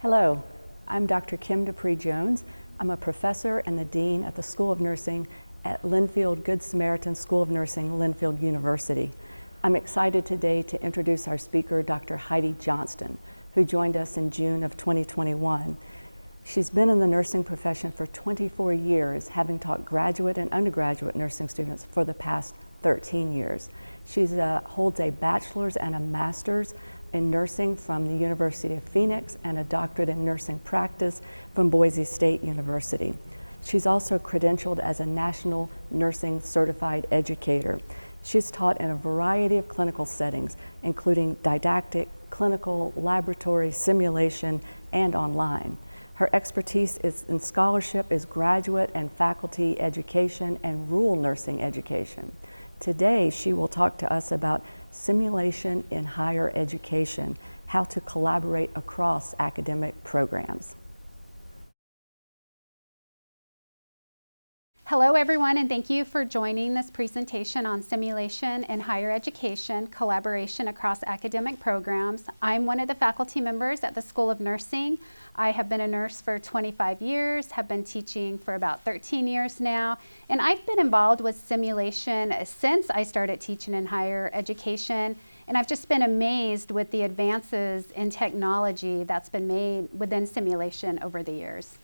Hello, I'm Dr. Kim Dupree Jones. I'm a professor and the dean at the School of Nursing at Linfield Good Samaritan School of Nursing, Linfield University. I'm excited today to introduce our speaker, Dr. Heidi Johnston, who joined us in June of 2021. She's been in the nursing profession for 24 years, having taught graduate and undergraduate nursing students for the past 13 years. She holds a bachelor's and a master's in nursing from the University of Phoenix and a doctorate in nursing practice from Boise State University. She's also credentialed as a National Nursing Certified Educator. She's taught in a variety of clinical settings, including didactic, clinical, laboratory, simulation, and online. Her expertise in scholarship is graduate and faculty education and rural nursing education. Today, she will talk to us about simulation in higher education, how to collaborate across academic programs. Hello everyone, and thank you for joining this presentation on simulation in higher education, collaboration across academic programs. I'm one of the faculty members at the School of Nursing. I have been a nurse for 25 years, have been teaching for about 13 years now, and I've been involved with simulation since I started teaching in higher education, and I've just been amazed with the advances in technology that's been made within simulation over the years.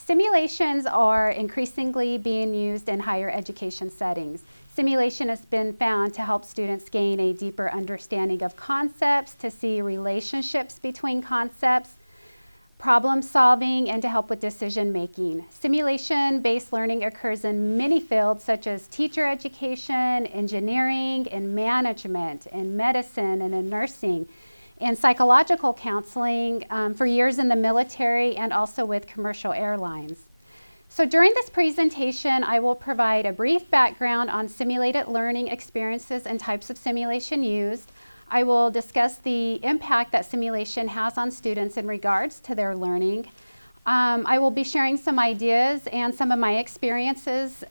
Simulations are increasingly being used in higher education settings. Simulation has been found to help students gain a deeper understanding of concepts, to see relationships between concepts, problem solving, and to help with decision making. Simulation-based learning occurs in many fields such as teacher education, engineering, and management, in medicine, and in nursing, and psychological counseling, for years in the military and also with commercial airlines. So during this presentation, I will provide a brief background on simulated learning experiences and types of simulation used. I will discuss the impact that simulation has on students in regards to their learning. I will be sharing some ideas and some of my experiences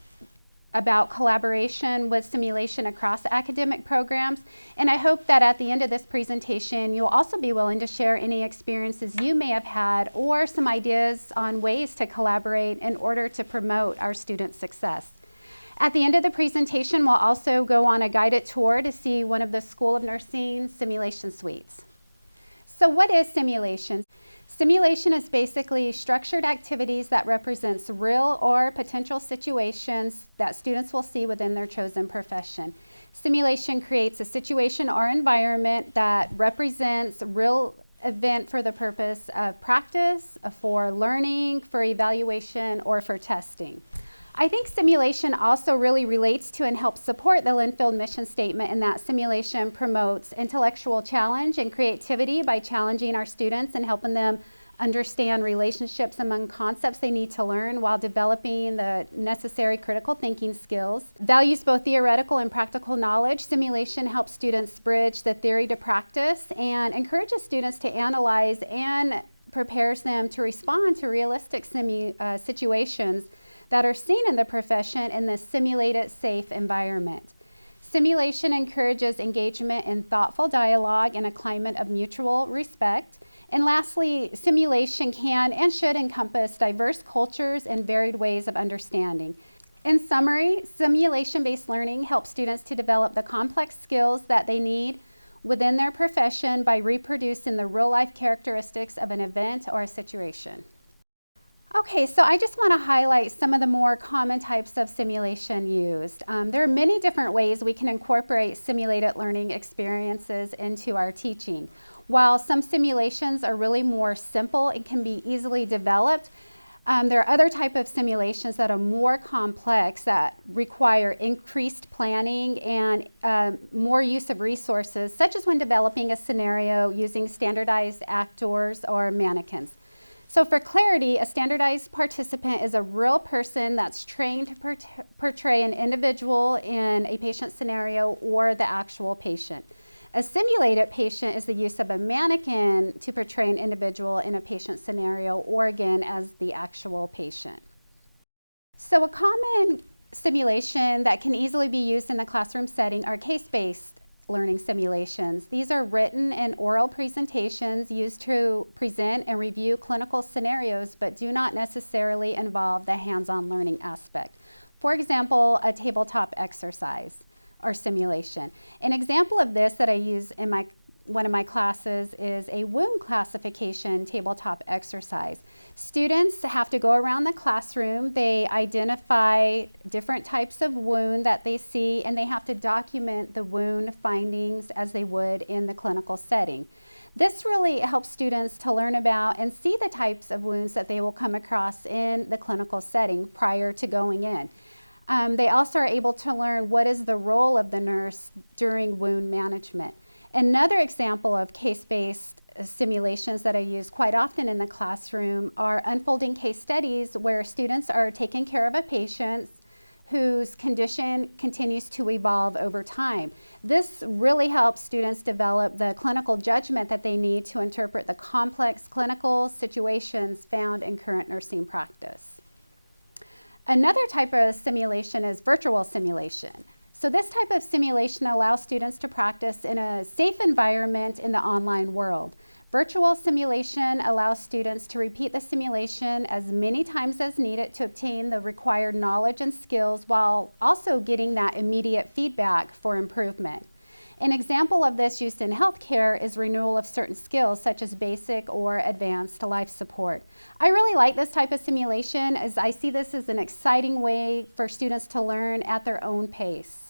about collaboration with simulation across academic programs, and I hope that at the end of this presentation you'll also be willing to share any experiences you may have had or some ideas on ways to collaborate in order to promote our students' success. At the end of the presentation, we'll also go on a guided tour to see one of the School of Nursing simulation suites. So what is simulation? Simulation is basically structured activities that represents real or potential situations that students will see within their chosen profession. Simulation creates a situation or environment that represents a real event for the purpose of practice, for learning, for evaluation, or for testing. I think simulation also really relates to and helps support the Linfield mission statement in that simulation promotes intellectual challenge and creativity by challenging our students and helping them understand relationships among concepts they need to learn while developing the necessary critical thinking skills. Values both theoretical and practical knowledge. Simulation helps students bridge the theory to practice and encourages students to analyze and prepares them to respond to realistic situations that are seen in the profession in this simulated safe environment. Simulation encourages engagement in thoughtful dialogue in a climate of mutual respect. And lastly, simulation can and should encompass diverse cultures and varied ways of understanding. In summary, simulation-based learning helps students to develop the complex skills that they need within their profession by reproducing the real-life characteristics of an event or a situation. Okay, so I just want to highlight some of the more common types of simulation used. There are many different ways we can incorporate simulated learning experiences into our teaching. While some simulations are really more simple and can be easily developed, there are other types of simulations that are more complex that require increased planning and more use of resources, such as when developing a scenario using standardized actors or mannequins. So for clarity, a standardized participant is a real person that's trained to portray an individual in a patient scenario or the actual patient. A simulated patient is the use of a mannequin to portray an individual in a patient scenario or again as the actual patient. So a common simulation that can easily be used in the classroom setting are case-based learning simulations. These are written and oral presentations used to present and review clinical scenarios, but do not necessarily involve the hands-on learning aspect. For example, a tabletop exercise or simulation. An example of this that I use in one of my classes is a wound classification tabletop exercise. Students have to go around the classroom, they identify different types of wound that they see, and they have to document the wound findings as they would in the clinical setting. This really helps students to learn about and see the types of wounds that they will come across in the clinical setting prior to going in. They also are able to learn what is the role of the nurse during wound management. Another example of case-based simulations that I use quite often in the classroom are unfolding case studies where students are taking care of a patient whose condition continues to evolve over time. This really helps students develop the clinical judgment that they need to interpret the complex clinical situations found in current nursing practice. Another type of simulation is virtual simulation. So this type of simulation allows students to practice in a safe environment in the online world. Virtual simulation allows students to repeat the simulation as many times as needed to obtain the required knowledge and skills while also getting that immediate feedback for improvement. An example of this used in healthcare is renewal of certain skills such as basic or advanced life support. I really like this type of simulation as I see this as an exciting way for students to learn at their own pace.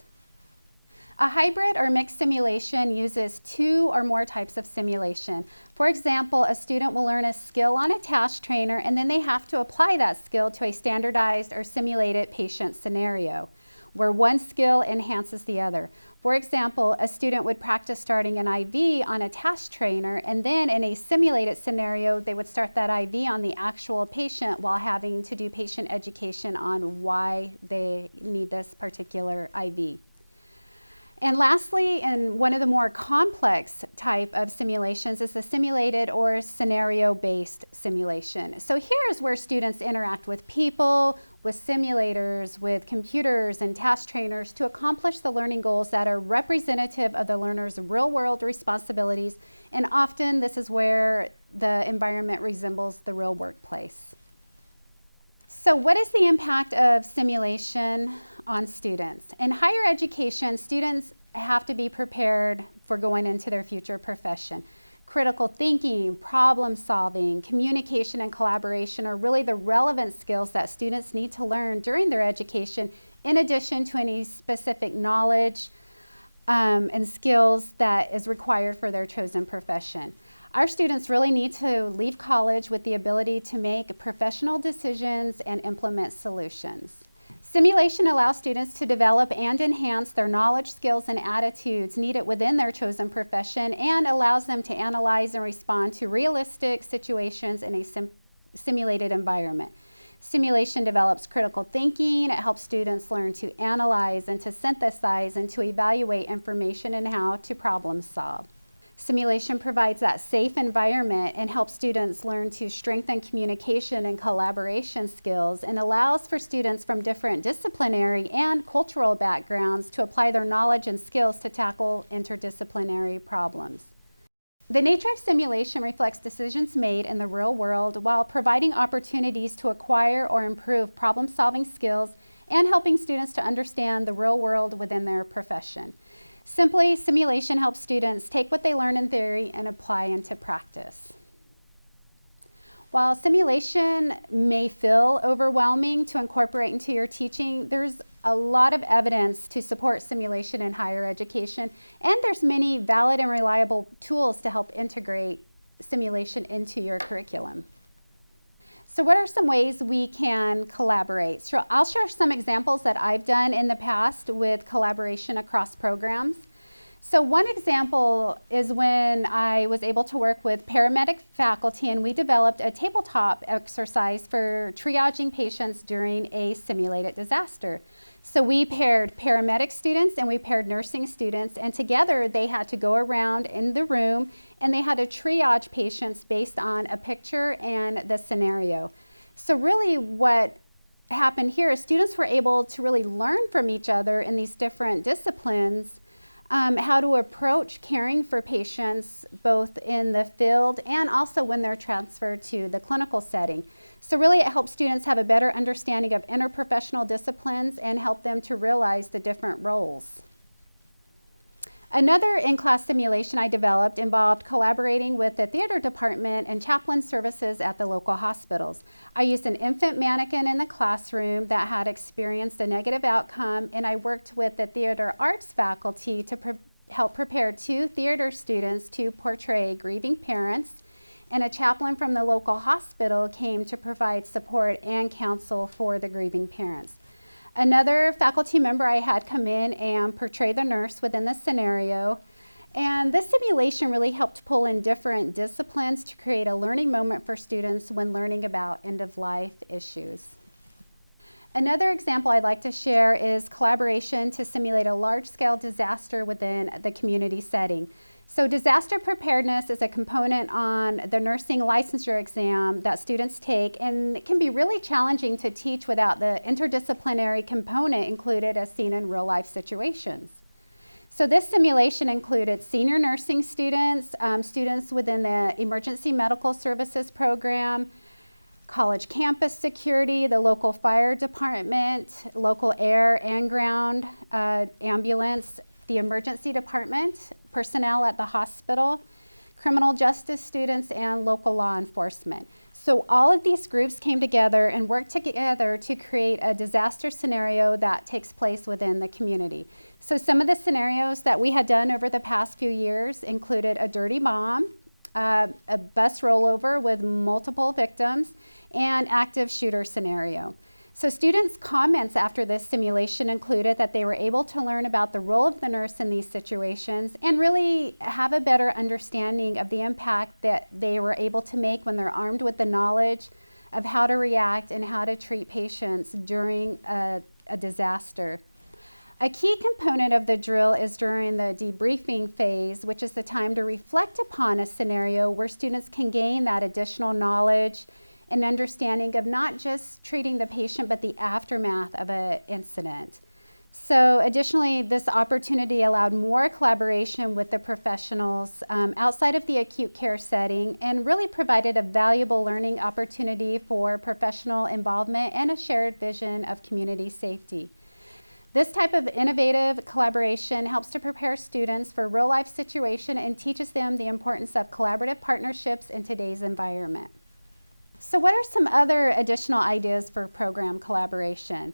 A hybrid or mixed simulation uses two or more types of simulation. For example, a student will learn a skill on a task trainer and then they have to apply that skill to a standardized or simulated patient scenario, where one skill enhances the other. For example, a student would practice starting an IV on a task trainer, and then in a simulated scenario, they would start that IV on the actual patient while having to do patient education on why they need this particular IV. And lastly, and one of the more complex type of simulations is the simulated or scenario-based simulation. So here's where students interact with people, with simulators, with computers and task trainers to accomplish the learning goals that are representative of the learner's real-world responsibilities. And often this is where the environment resembles the real workplace. So what is the impact of simulation on students? In higher education, students have to be prepared for going into their future profession. Critical thinking, problem solving, communication, and collaboration are really the relevant skills that students need to learn during their education, in addition to any specific knowledge and skills that is required for their chosen profession. Our students really need to leave college with the ability to make professional decisions and implement solutions. Simulation allows students to develop and enhance their knowledge, skills, and attitudes needed within their chosen profession and allows them to analyze and respond to realistic situations in a simulated environment. Simulation develops critical thinking. It helps students learn to analyze and to synthesize and to evaluate information and how to problem solve. Simulation provides that safe environment and helps students learn to strengthen communication and collaboration skills and allows for students from different disciplinary and cultural backgrounds to apply their knowledge and skills to tackle interdisciplinary problems. The nature of simulation reflects decisions made in the real world while providing opportunities to acquire or improve problem-solving skills and helping students to understand the real world within their profession. Simply, simulation helps students take what they learn in theory and apply into practice. While simulation may feel overwhelming to incorporate into your teaching, there's a lot of evidence to support simulation in higher education, and there's many valid and reliable tools to help integrate simulation into your curriculum. So what are some ways we can collaborate? So I'll share some examples that I've done in the past with collaboration across programs. So one example is when I was able to work with paramedic faculty and we developed a tabletop exercise for triaging patients during a simulated disaster. So we paired paramedic students and we paired nursing students, and together they had to go around in the room and they had to triage patients based on a picture and the scenario. So really what happened here is students were able to really learn from each other in these different disciplines how to approach caring for patients both in the field and also when they're transferred to the clinical setting. So really it helps students have a better understanding of interprofessional disciplines and help them to realize the different roles. Another in-class simulation I developed involved collaborating with the theater department and chaplain services at the local hospitals. I used an infant mannequin in the classroom that had experienced a negative outcome, and I worked with the theater arts faculty to help prepare 2 theater students to portray grieving parents, and a chaplain from the local hospital came to provide support and counsel for the grieving parents. Another faculty member I had come in and portray the nurse within the scenario. And this simulation really helped pull in different disciplines to create a learning moment for students when learning about end-of-life issues. Another example I'd like to share is collaboration to simulate a large-scale disaster within the community setting. So disaster preparedness is a component on the nursing licensure exam that students take, and it can be really challenging to teach without the interdisciplinary component included as seen in real-life situations. So this simulation included senior nursing students, students within the emergency medical services program, college campus security, the local fire department, local air and ground ambulance, the emergency department, personnel at the hospital, criminal justice students, and local law enforcement. So all of these groups came together and worked together to create a disaster scenario that takes place within the community. So some of the scenarios that we had done over the past few years included a dirty bomb, a bus rollover with multiple victims, and active shooter scenario. So students' comments after this simulation included that they were able to learn about the role of the nurse in these situations and really have a better understanding of the impact that they were able to make when they're armed with the knowledge of how to react and how to treat patients during a disaster. A key component of the drill is during the debriefing phase, which is the time to reflect upon a scenario where students can gain that additional knowledge and understanding of not just treating the patient, but the aftermath of an incident. So additionally, this opportunity allowed more collaboration with the professionals outside of the acute care setting and really provided a valuable learning opportunity for professional involvement and a shared vision of community safety. This type of innovative collaboration helps to prepare students for real-life situation and teaches them the importance of collaborative partnerships in today's environment. So what are some other additional ideas for program collaboration?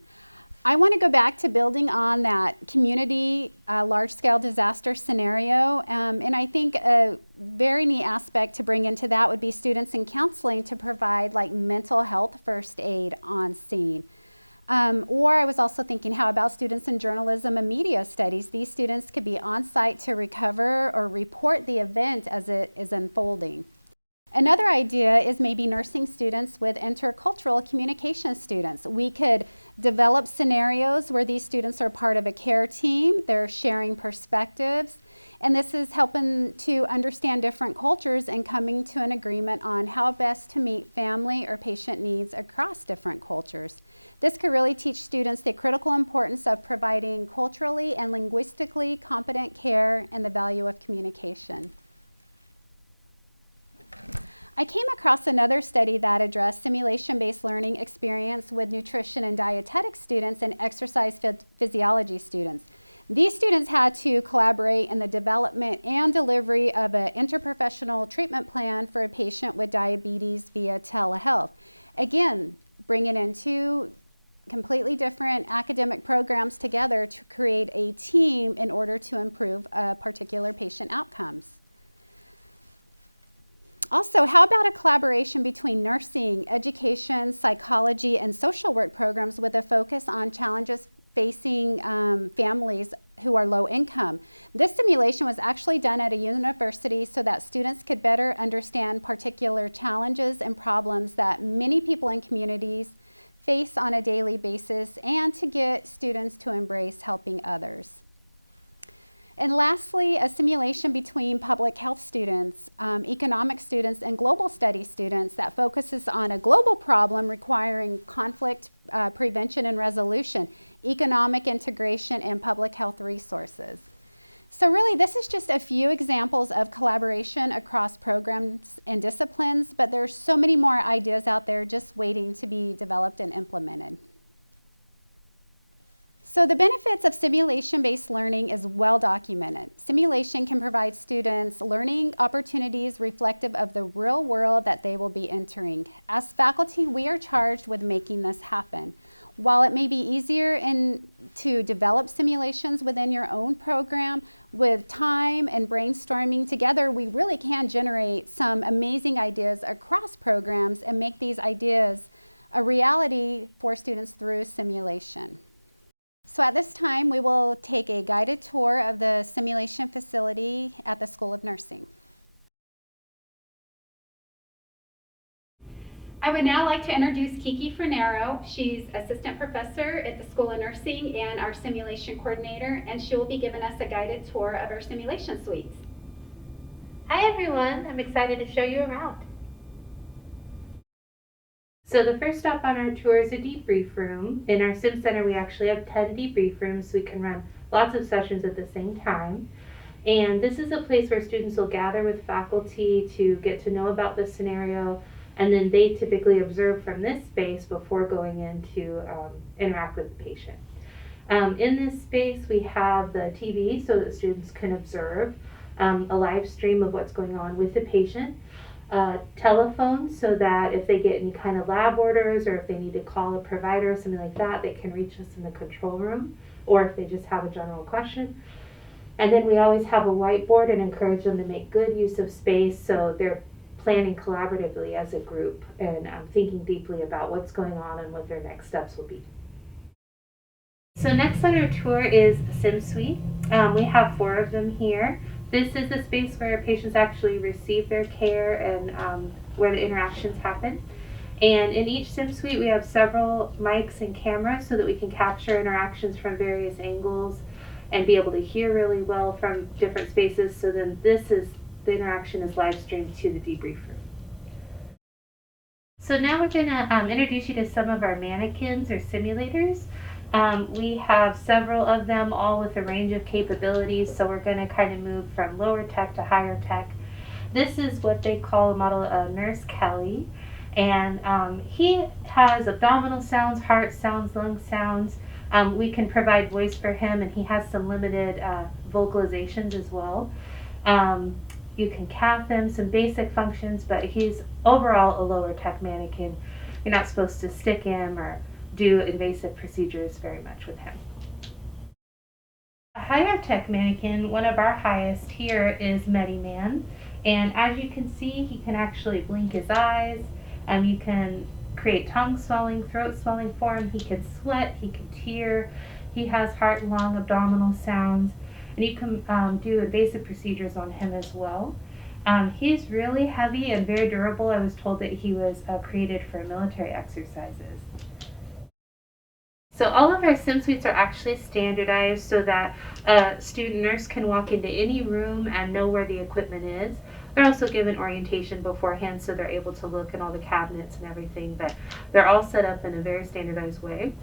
I want to go back to building on that community large-scale disaster scenario, and I think a very neat aspect to bring into that would be students in counseling to provide like mental health first aid on scene. Or I was also thinking, how about students in journalism and media studies? These students could be on site to recover or report the event as it is unfolding. Another idea is maybe nursing students with intercultural communication students. We could develop scenarios where these students are part of a care team, they're sharing perspectives, and this is helping to understand different cultures and coming to an agreement on how best to meet family or patient needs across different cultures. This could really teach students the critical importance of providing culturally and linguistically competent care and the value of communication. I came across another study that addressed simulation-based learning experience with nutrition and dietetic students and exercise physiology students. These students had to collaborate in the development and delivery of an interprofessional treatment plan for a patient with diabetes via telehealth. Again, bringing in 2 completely different academic programs together to create a team in order to improve particular patient outcomes. Also, how about a collaboration between nursing, education, psychology, and social work programs with a focus on challenges facing families who are low income? This simulation was actually done at a university so that students could better understand particular challenges and problems that many people in communities face on a daily basis and to get students to embrace helping others. And lastly, a simulation between public health students, economic students, and global studies students that focuses on a global problem requiring conflict prevention and resolution, economic integration, and public health resources. So really, this is just a few examples of collaboration across programs and disciplines, but there's so many more ideas out there just waiting to be developed and implemented. So the benefits of simulation-based learning is well documented. Simulation can provide students learning opportunities reflective of the real world that they will be entering. As faculty, we are charged with making this happen. While it may be easier to develop simulations within your own program, with time and brainstorming together, we really can generate some amazing ideas across programs and make these ideas a reality for students through simulation. So at this time, we will take a guided tour of the simulation facility at the School of Nursing. I would now like to introduce Kiki Fernero. She's assistant professor at the School of Nursing and our simulation coordinator, and she will be giving us a guided tour of our simulation suites. Hi everyone, I'm excited to show you around. So the first stop on our tour is a debrief room. In our sim center we actually have 10 debrief rooms, so we can run lots of sessions at the same time. And this is a place where students will gather with faculty to get to know about the scenario, and then they typically observe from this space before going in to interact with the patient. In this space we have the TV so that students can observe, a live stream of what's going on with the patient, telephone so that if they get any kind of lab orders or if they need to call a provider or something like that, they can reach us in the control room, or if they just have a general question. And then we always have a whiteboard and encourage them to make good use of space, so they're planning collaboratively as a group and thinking deeply about what's going on and what their next steps will be. So next on our tour is the Sim Suite. We have 4 of them here. This is the space where patients actually receive their care and where the interactions happen. And in each Sim Suite we have several mics and cameras so that we can capture interactions from various angles and be able to hear really well from different spaces. So then the interaction is live streamed to the debrief room. So now we're going to introduce you to some of our mannequins or simulators. We have several of them, all with a range of capabilities, so we're going to kind of move from lower tech to higher tech. This is what they call a model Nurse Kelly, and he has abdominal sounds, heart sounds, lung sounds. We can provide voice for him, and he has some limited vocalizations as well. You can cath him, some basic functions, but he's overall a lower tech mannequin. You're not supposed to stick him or do invasive procedures very much with him. A higher tech mannequin, one of our highest here, is Mediman. And as you can see, he can actually blink his eyes. You can create tongue swelling, throat swelling for him. He can sweat, he can tear. He has heart, lung, abdominal sounds. And you can do invasive procedures on him as well. He's really heavy and very durable. I was told that he was created for military exercises. So all of our sim suites are actually standardized so that a student nurse can walk into any room and know where the equipment is. They're also given orientation beforehand so they're able to look at all the cabinets and everything, but they're all set up in a very standardized way.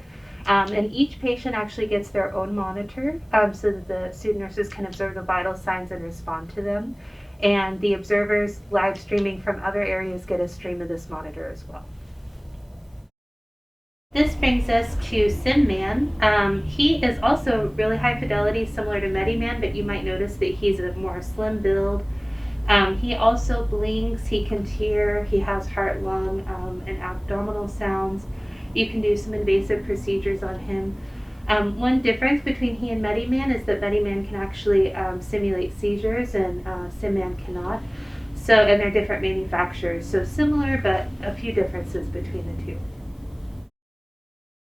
And each patient actually gets their own monitor so that the student nurses can observe the vital signs and respond to them. And the observers live streaming from other areas get a stream of this monitor as well. This brings us to SimMan. He is also really high fidelity, similar to Mediman, but you might notice that he's a more slim build. He also blinks, he can tear, he has heart, lung, and abdominal sounds. You can do some invasive procedures on him. One difference between he and Mediman is that Mediman can actually simulate seizures and SimMan cannot. So, and they're different manufacturers, so similar but a few differences between the two.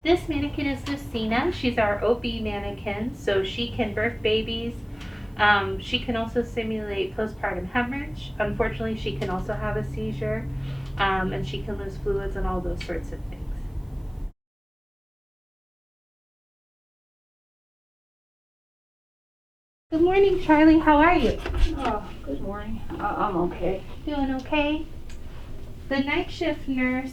This mannequin is Lucina. She's our OB mannequin, so she can birth babies. She can also simulate postpartum hemorrhage. Unfortunately, she can also have a seizure, and she can lose fluids and all those sorts of things. Good morning, Charlie. How are you? Oh, good morning. I'm okay. Doing okay? The night shift nurse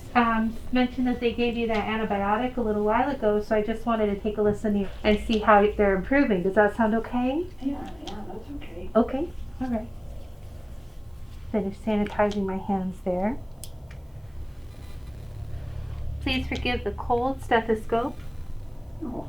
mentioned that they gave you that antibiotic a little while ago, so I just wanted to take a listen and see how they're improving. Does that sound okay? Yeah, that's okay. Okay, all right. Finish sanitizing my hands there. Please forgive the cold stethoscope. Oh,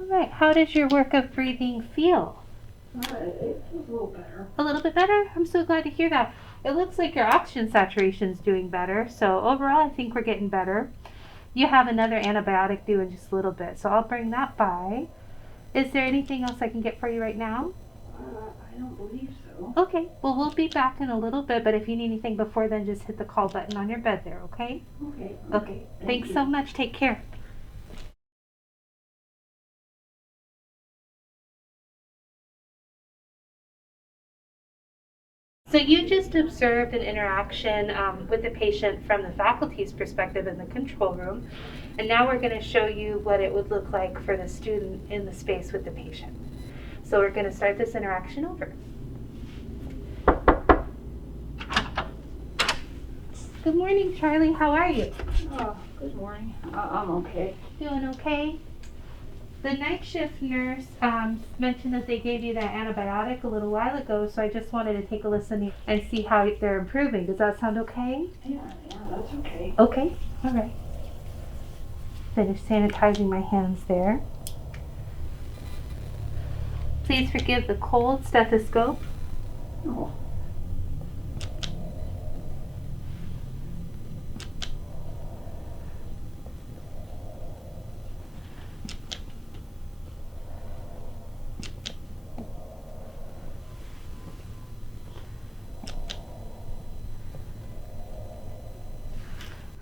All right, how does your work of breathing feel? it feels a little better. A little bit better? I'm so glad to hear that. It looks like your oxygen saturation is doing better, so overall I think we're getting better. You have another antibiotic due in just a little bit, so I'll bring that by. Is there anything else I can get for you right now? I don't believe so. Okay, well we'll be back in a little bit, but if you need anything before then, just hit the call button on your bed there, okay? Okay. Okay, Thank thanks you. so much. Take care. So you just observed an interaction with the patient from the faculty's perspective in the control room, and now we're going to show you what it would look like for the student in the space with the patient. So we're going to start this interaction over. Good morning, Charlie. How are you? Oh, good morning. I'm okay. Doing okay? The night shift nurse mentioned that they gave you that antibiotic a little while ago, so I just wanted to take a listen and see how they're improving. Does that sound okay? Yeah, that's okay. Okay, all right. Finish sanitizing my hands there. Please forgive the cold stethoscope. Oh,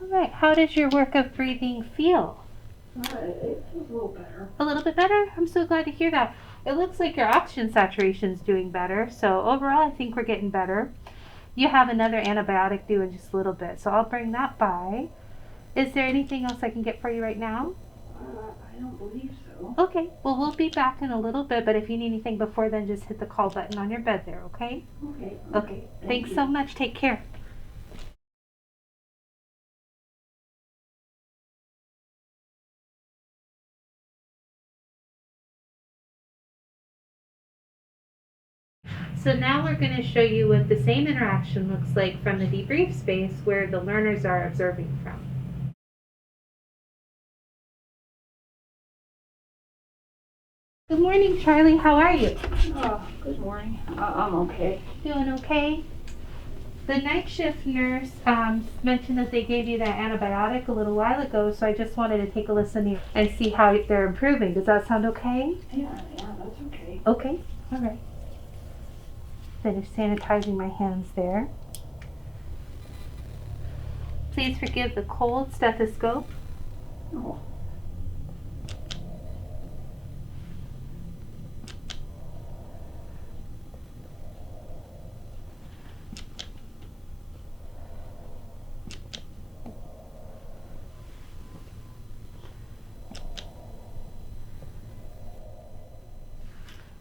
All right, how does your work of breathing feel? it feels a little better. A little bit better? I'm so glad to hear that. It looks like your oxygen saturation is doing better, so overall I think we're getting better. You have another antibiotic due in just a little bit, so I'll bring that by. Is there anything else I can get for you right now? I don't believe so. Okay, well we'll be back in a little bit, but if you need anything before then, just hit the call button on your bed there, okay? Okay. Okay, Thank thanks you. so much. Take care. So now we're going to show you what the same interaction looks like from the debrief space where the learners are observing from. Good morning, Charlie. How are you? Oh, good morning. I'm okay. Doing okay? The night shift nurse mentioned that they gave you that antibiotic a little while ago, so I just wanted to take a listen and see how they're improving. Does that sound okay? Yeah, that's okay. Okay, all right. Finish sanitizing my hands there. Please forgive the cold stethoscope. Oh,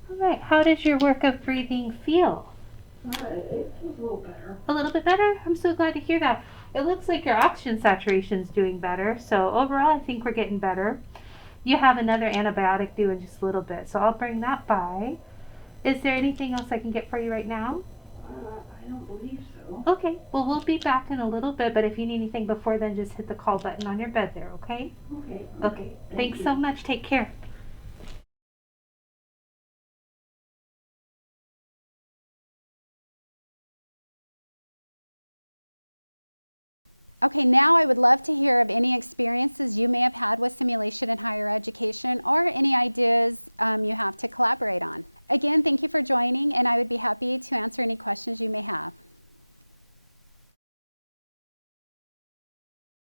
All right, how does your work of breathing feel? it feels a little better. A little bit better? I'm so glad to hear that. It looks like your oxygen saturation is doing better, so overall I think we're getting better. You have another antibiotic due in just a little bit, so I'll bring that by. Is there anything else I can get for you right now? I don't believe so. Okay, well we'll be back in a little bit, but if you need anything before then, just hit the call button on your bed there, okay? Okay. Okay, Thank thanks you. so much. Take care. Okay, now I would love to hear of any experiences you may have had with simulation in higher education or any ideas you have to collaborate on. Again, thank you for joining, and I would be happy to answer any questions you may have.